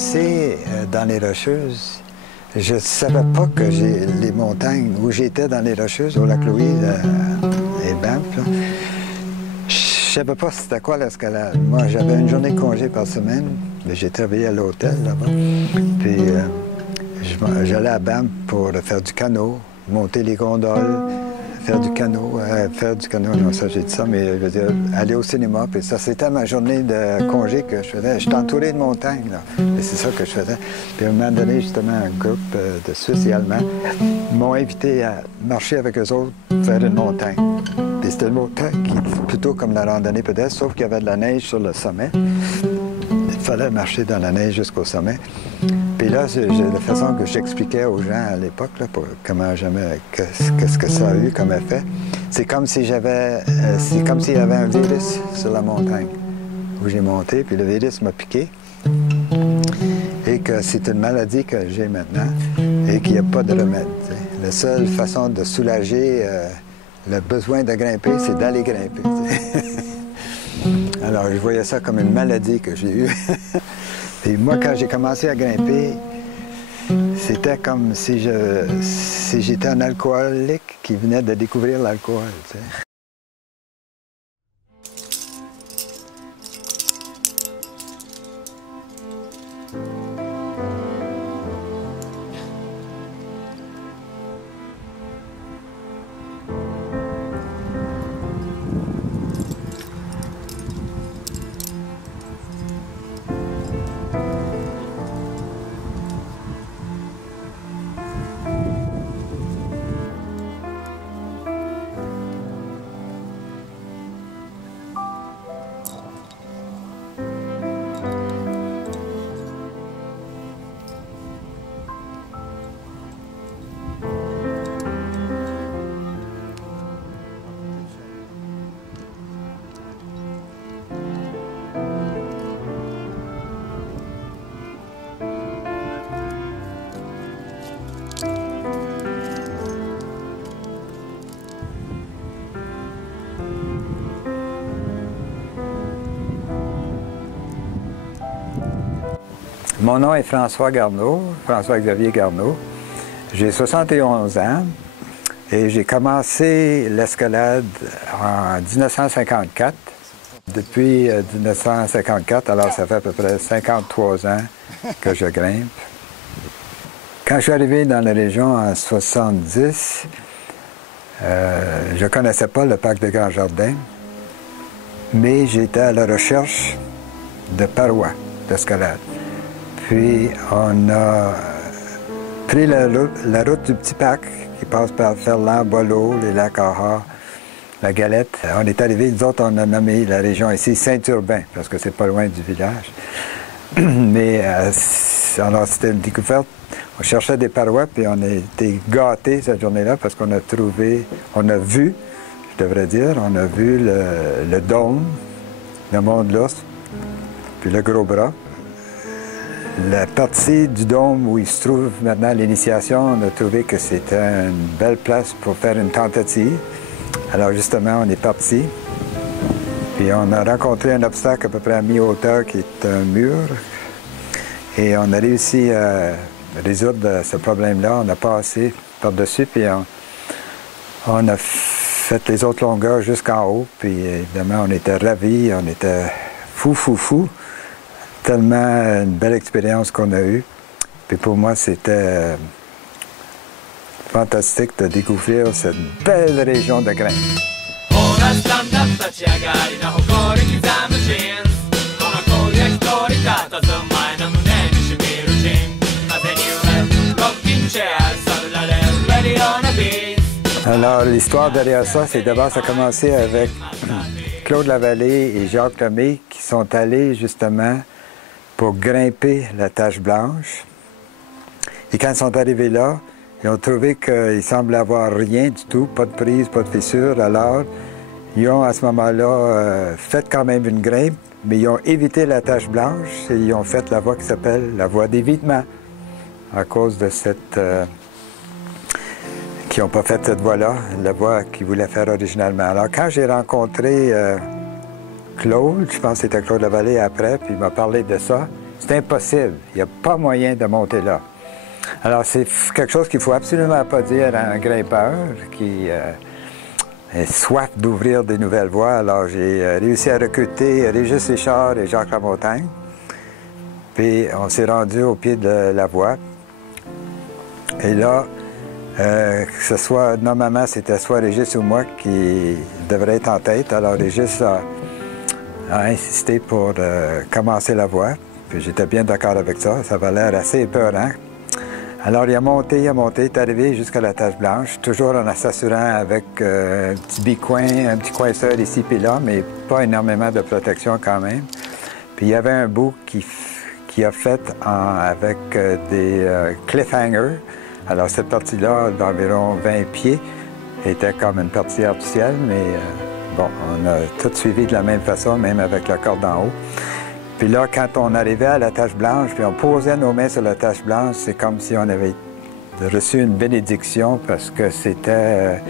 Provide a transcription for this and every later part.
commencé dans les Rocheuses, je ne savais pas que les montagnes où j'étais dans les Rocheuses, au lac Louis et Banff, je ne savais pas c'était quoi l'escalade. Moi, j'avais une journée de congé par semaine, mais j'ai travaillé à l'hôtel là-bas. Puis j'allais à Banff pour faire du canot, monter les gondoles, faire du canot, non, ça j'ai dit ça, mais je veux dire, aller au cinéma, puis ça, c'était ma journée de congé que je faisais. J'étais entouré de montagnes, là, et c'est ça que je faisais. Puis à un moment donné, justement, un groupe de Suisses et Allemands m'ont invité à marcher avec eux autres, faire une montagne. Puis c'était une montagne qui était plutôt comme la randonnée pédestre, sauf qu'il y avait de la neige sur le sommet. Il fallait marcher dans la neige jusqu'au sommet. Puis là, c'est la façon que j'expliquais aux gens à l'époque, qu'est-ce que ça a eu comme effet. C'est comme si c'est comme s'il y avait un virus sur la montagne où j'ai monté, puis le virus m'a piqué. Et que c'est une maladie que j'ai maintenant et qu'il n'y a pas de remède. T'sais. La seule façon de soulager le besoin de grimper, c'est d'aller grimper. Alors, je voyais ça comme une maladie que j'ai eue. Et moi, quand j'ai commencé à grimper, c'était comme si j'étais un alcoolique qui venait de découvrir l'alcool. Mon nom est François Garneau, François-Xavier Garneau. J'ai 71 ans et j'ai commencé l'escalade en 1954. Depuis 1954, alors ça fait à peu près 53 ans que je grimpe. Quand je suis arrivé dans la région en 70, je ne connaissais pas le parc de Grand Jardin, mais j'étais à la recherche de parois d'escalade. Puis on a pris la route du Petit Parc qui passe par Ferland, Boileau, les lacs Aha, la Galette. On est arrivé, nous autres, on a nommé la région ici Saint-Urbain, parce que c'est pas loin du village. Mais alors c'était une découverte. On cherchait des parois, puis on a été gâtés cette journée-là parce qu'on a vu, je devrais dire, on a vu le dôme, le Mont de l'Ours, puis le Gros Bras. La partie du dôme où il se trouve maintenant l'initiation, on a trouvé que c'était une belle place pour faire une tentative. Alors justement, on est parti. Puis on a rencontré un obstacle à peu près à mi-hauteur qui est un mur. Et on a réussi à résoudre ce problème-là. On a passé par-dessus, puis on a fait les autres longueurs jusqu'en haut. Puis évidemment, on était ravis, on était fous. Tellement une belle expérience qu'on a eue. Puis pour moi, c'était fantastique de découvrir cette belle région de grimpe. Alors, l'histoire derrière ça, c'est d'abord, ça a commencé avec Claude Lavallée et Jacques Lemay qui sont allés justement pour grimper la Tache Blanche. Et quand ils sont arrivés là, ils ont trouvé qu'il semblait avoir rien du tout, pas de prise, pas de fissure. Alors, ils ont à ce moment-là fait quand même une grimpe, mais ils ont évité la Tache Blanche et ils ont fait la voie qui s'appelle la voie d'évitement à cause de cette... qui n'ont pas fait cette voie-là, la voie qu'ils voulaient faire originalement. Alors, quand j'ai rencontré Claude, je pense que c'était Claude Lavallée après, puis il m'a parlé de ça. C'est impossible. Il n'y a pas moyen de monter là. Alors, c'est quelque chose qu'il ne faut absolument pas dire à un grimpeur qui est soif d'ouvrir des nouvelles voies. Alors, j'ai réussi à recruter Régis Richard et Jacques Lamontagne. Puis, on s'est rendu au pied de la voie. Et là, que ce soit, normalement, c'était soit Régis ou moi qui devrait être en tête. Alors, Régis a insisté pour commencer la voie. Puis j'étais bien d'accord avec ça. Ça avait l'air assez épeurant. Alors, il a monté, est arrivé jusqu'à la tache blanche, toujours en s'assurant avec un petit bicoin, un petit coinceur ici puis là, mais pas énormément de protection quand même. Puis il y avait un bout qui a fait avec des cliffhangers. Alors, cette partie-là, d'environ 20 pieds, était comme une partie artificielle, mais bon, on a tout suivi de la même façon, même avec la corde en haut. Puis là, quand on arrivait à la tache blanche, puis on posait nos mains sur la tache blanche, c'est comme si on avait reçu une bénédiction parce que c'était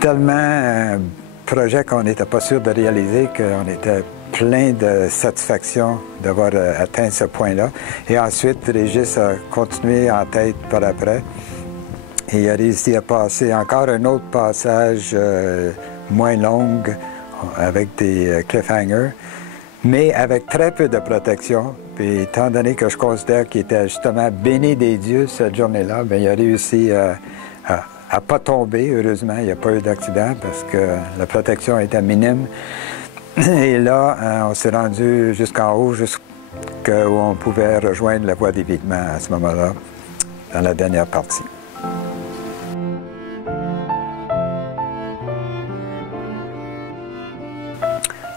tellement un projet qu'on n'était pas sûr de réaliser qu'on était plein de satisfaction d'avoir atteint ce point-là. Et ensuite, Régis a continué en tête par après. Et il a réussi à passer encore un autre passage moins long avec des cliffhangers, mais avec très peu de protection. Puis étant donné que je considère qu'il était justement béni des dieux cette journée-là, bien, il a réussi à pas tomber. Heureusement, il n'y a pas eu d'accident parce que la protection était minime. Et là, on s'est rendu jusqu'en haut, jusqu'où on pouvait rejoindre la voie d'évitement à ce moment-là, dans la dernière partie.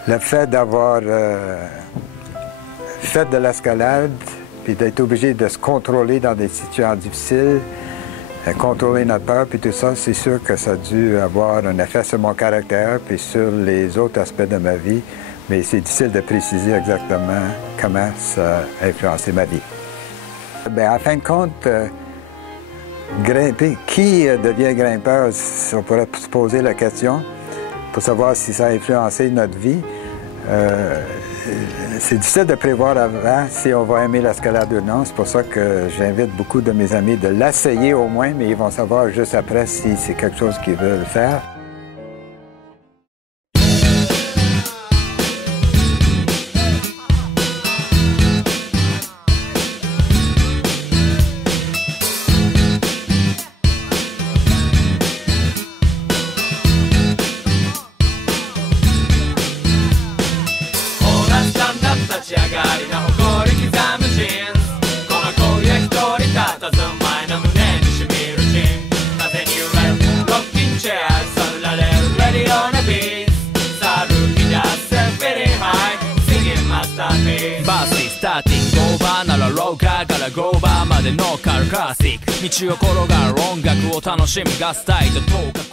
Le fait d'avoir fait de l'escalade, puis d'être obligé de se contrôler dans des situations difficiles, contrôler notre peur, puis tout ça, c'est sûr que ça a dû avoir un effet sur mon caractère, puis sur les autres aspects de ma vie, mais c'est difficile de préciser exactement comment ça a influencé ma vie. Bien, en fin de compte, grimper, qui devient grimpeur, on pourrait se poser la question, pour savoir si ça a influencé notre vie. C'est difficile de prévoir avant si on va aimer l'escalade ou non. C'est pour ça que j'invite beaucoup de mes amis de l'essayer au moins, mais ils vont savoir juste après si c'est quelque chose qu'ils veulent faire.ゴーバーまでのカルクラシック道を転がる音楽を楽しむガスタイト10日